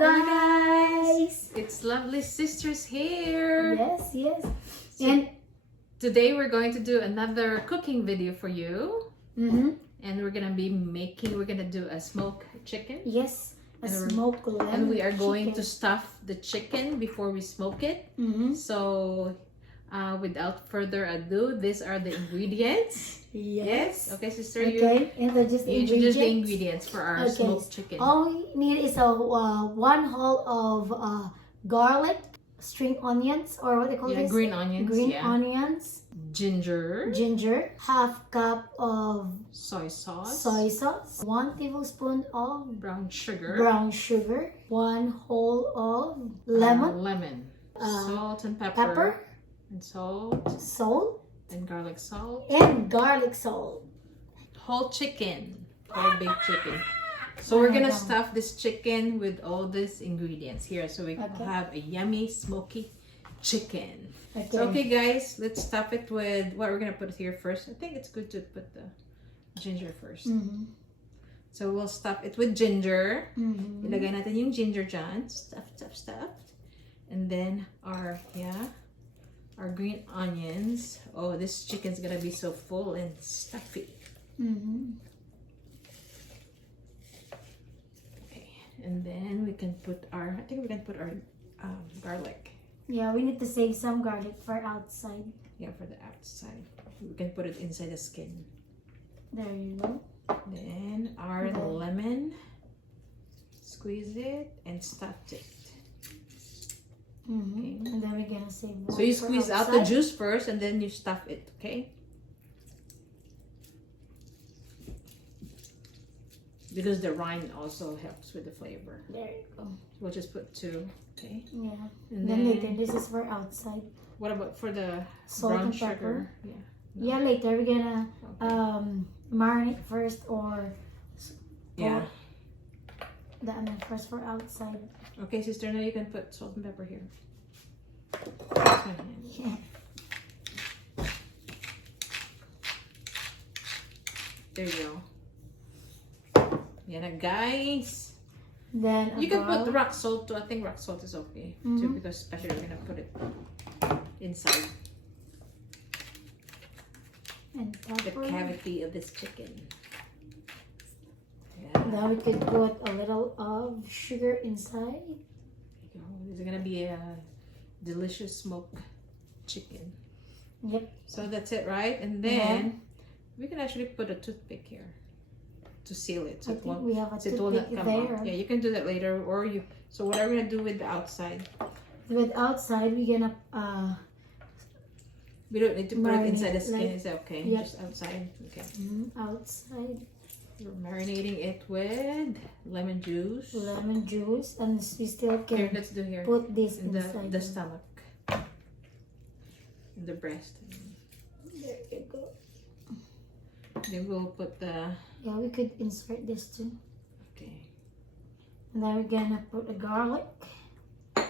guys! It's Lovely Sisters here. Yes, yes. So today we're going to do another cooking video for you. And we're gonna do a smoked chicken. Yes, a smoked lamb. And we are going to stuff the chicken before we smoke it. So without further ado, these are the ingredients. Yes. Okay, sister. Okay, introduce the ingredients for our smoked chicken. All we need is a 1 whole of garlic, string onions, or what they call this? Green onions. Onions. Ginger. Half cup of soy sauce. 1 tablespoon of brown sugar. 1 whole of lemon. Salt and pepper. And salt. And garlic salt. Whole chicken. Whole big chicken. So we're gonna stuff this chicken with all these ingredients here, so we can have a yummy smoky chicken. Okay, guys, let's stuff it with what we're gonna put here first. I think it's good to put the ginger first. So we'll stuff it with ginger. Ilagay natin yung ginger dyan. Stuffed. And then our green onions. Oh, this chicken's gonna be so full and stuffy. Okay, and then we can put our garlic. Yeah, we need to save some garlic for outside. Yeah, for the outside. We can put it inside the skin. There you go. Then our lemon. Squeeze it and stuff it. Okay. And then we're gonna save more. So you squeeze out the juice first and then you stuff it, okay? Because the rind also helps with the flavor. There you go. We'll just put 2, okay? Yeah. And then later, this is for outside. What about for the salt brown and sugar? pepper? Yeah. No. Yeah, later we're gonna marinate first or first for outside. Okay, sister, now you can put salt and pepper here. Yeah. There you go. Yeah, guys. Then you can put rock salt too. I think rock salt is okay too, because especially we're gonna put it inside and the cavity of this chicken. Now we could put a little of sugar inside. There you go. This is gonna be a delicious smoked chicken. Yep. So that's it, right? And then we can actually put a toothpick here to seal it. So I think we have a toothpick there. Out. Yeah, you can do that later, or you. So what are we gonna do with the outside? With outside, we're gonna we don't need to put it inside the skin. Is that okay? Yep. Just outside. Okay. Outside. We're marinating it with lemon juice. And we still can here, let's do here. Put this in inside the stomach. In the breast. There you go. Then we'll put the... Yeah, we could insert this too. Okay. And then we're gonna put the garlic. I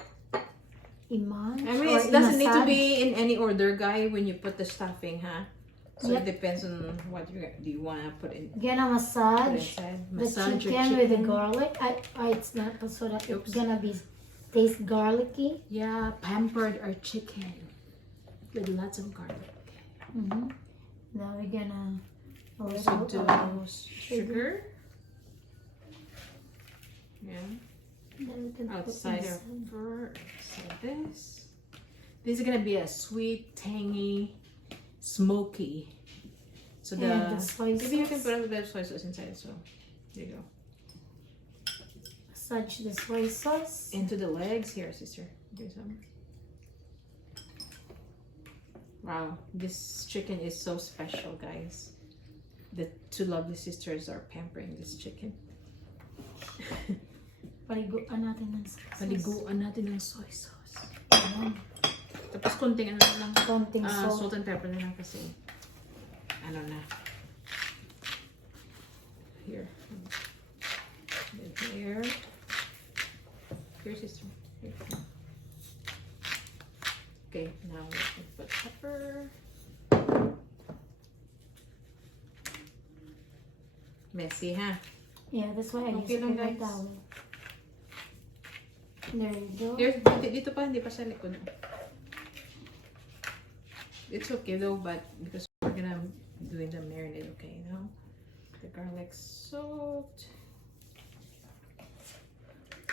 mean, it doesn't need to be in any order, guy, when you put the stuffing, huh? So it depends on what do you want to put in. Gonna massage the chicken with the garlic. It's not so that it's gonna be taste garlicky. Yeah, pampered our chicken with lots of garlic. Now we're gonna also do sugar. Yeah. Then we can outside this. This is gonna be a sweet, tangy, smoky. So the soy sauce. Maybe you can put a little bit of soy sauce inside as well. There you go. Massage the soy sauce into the legs here, sister. Do some. Wow, this chicken is so special, guys. The 2 lovely sisters are pampering this chicken. Paliguan natin ng soy sauce. Paliguan natin ng soy sauce. Ayan. Tapos konting salt and pepper na lang kasi. Ano na. Here. Then here. Here, sister. Here. Okay, now we can put pepper. Messy, huh? Yeah, that's why I use a paper towel. There you go. Here, dito pa, hindi pa sa likod. It's okay though, but because we're gonna doing the marinade, okay, now the garlic salt.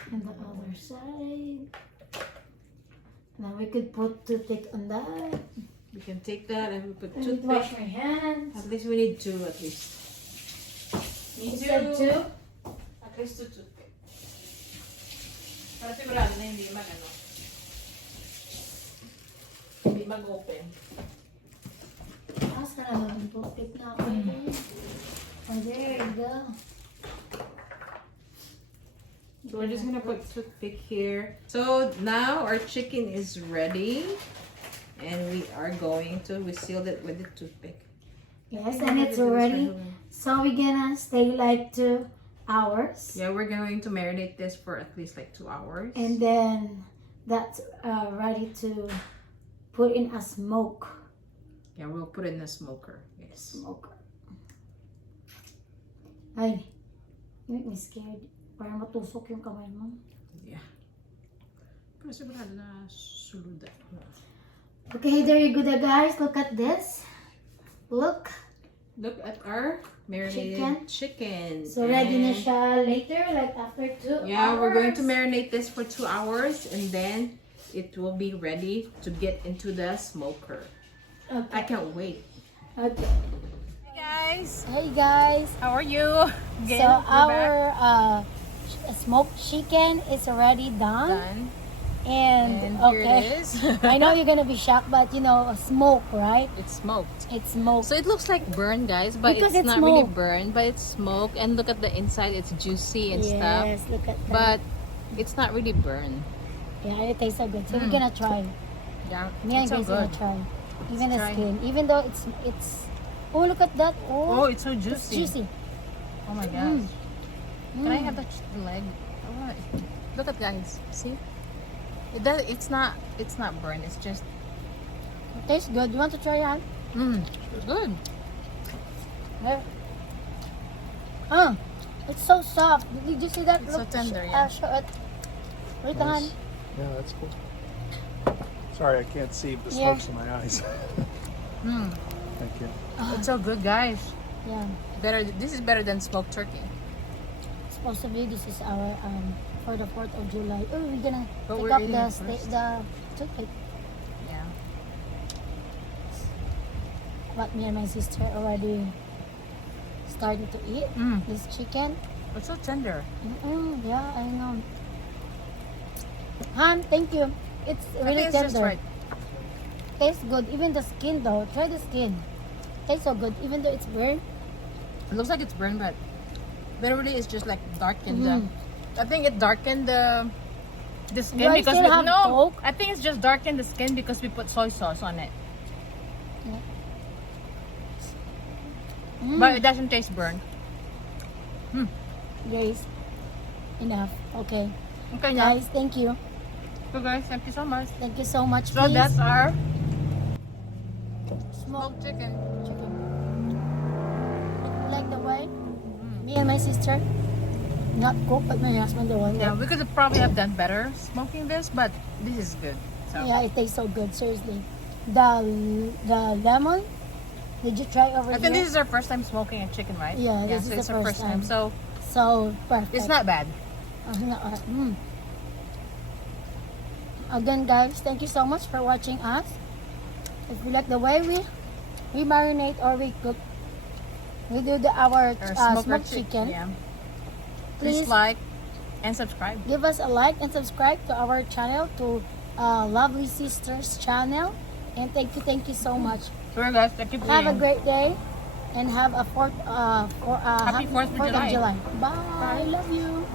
And the other side. Now we could put toothpick on that. We can take that and we put And toothpick. wash my hands. At least we need 2 at least. You said 2? At least 2 toothpick. Para sigurado na hindi mag-ano. Hindi mag-open. Asa na lang yung toothpick na ako. Oh, there you go. So we're just gonna put toothpick here. So now our chicken is ready. And we are going to, we sealed it with the toothpick. Yes, and it's ready. So we're gonna stay like 2 hours. Yeah, we're going to marinate this for at least like 2 hours. And then that's ready to put in a smoke. Yeah, we'll put it in the smoker. Yes. Smoker. Ay, you make me scared. Parang matusok yung kamay mo. Yeah. Pero sigurado na suluda. Okay, there you go, guys. Look at this. Look. Look at our marinated chicken. So ready na siya later, like after 2 hours. Yeah, we're going to marinate this for 2 hours and then it will be ready to get into the smoker. Okay. I can't wait. Okay. Hey guys, Hey guys. how are you? Again, So we're our smoked chicken is already back. done. Done. And Here okay. it is. I know you're gonna be shocked, but you know, smoke, right? It's smoked. It's smoked. So it looks like burn, guys, but Because it's it's not really smoke. burn, but it's smoke. And look at the inside; it's juicy and stuff. Yes, look at that. But it's not really burn. yeah, it tastes so good. So we're gonna try. Yeah, Me and it's so Grace gonna good. try. Even the try. skin, even though it's. Oh, look at that! Oh, Oh, it's so juicy. it's juicy. Oh my gosh! Can I Mm. have the leg? I want. Look at guys. See? It does. It's not burn. It's just. It tastes good. You want to try it? Good. There. It's so soft. Did you see that? It's so tender, yeah. Show it. Wait on. Nice. Yeah, that's cool. Sorry, I can't see. The Yeah. smoke's in my eyes. Thank you. It's so good, guys. Yeah. Better. This is better than smoked turkey. Supposedly this is our for the 4th of July. Oh, we're gonna But pick we're up eating the it first. toothpick. Yeah. But me and my sister already started to eat this chicken. It's so tender. Yeah, I know. Han, thank you. It's I really think it's just tender. right. Tastes good. Even the skin though. Try the skin. Tastes so good. Even though it's burnt. It looks like it's burned, but literally it's just like darkened. I think it darkened the skin Do I because still have Coke? I think it's just darkened the skin because we put soy sauce on it. But it doesn't taste burned. Guys, enough. Okay. Okay, now. Guys, thank you. So guys, thank you so much. Thank you so much. So Please. that's our smoked smoked chicken. chicken. Like the way me and my sister not cook, but my husband the one. Yeah, that- we could probably have done better smoking this, but this is good. So Yeah, it tastes so good. Seriously, the lemon. Did you try over I here? think this is our first time smoking a chicken, right? Yeah, this so is it's the our first first time. time. So So perfect. it's not bad. Again, guys, thank you so much for watching us. If you like the way we marinate or we cook, we do our Or smoked chicken. Yeah. Please Please like and subscribe. give us a like and subscribe to our channel, to Lovely Sisters channel. And thank you so much. Sure, guys. Thank you for Have a being- great day and have a happy 4th of July. July. Bye. I love you.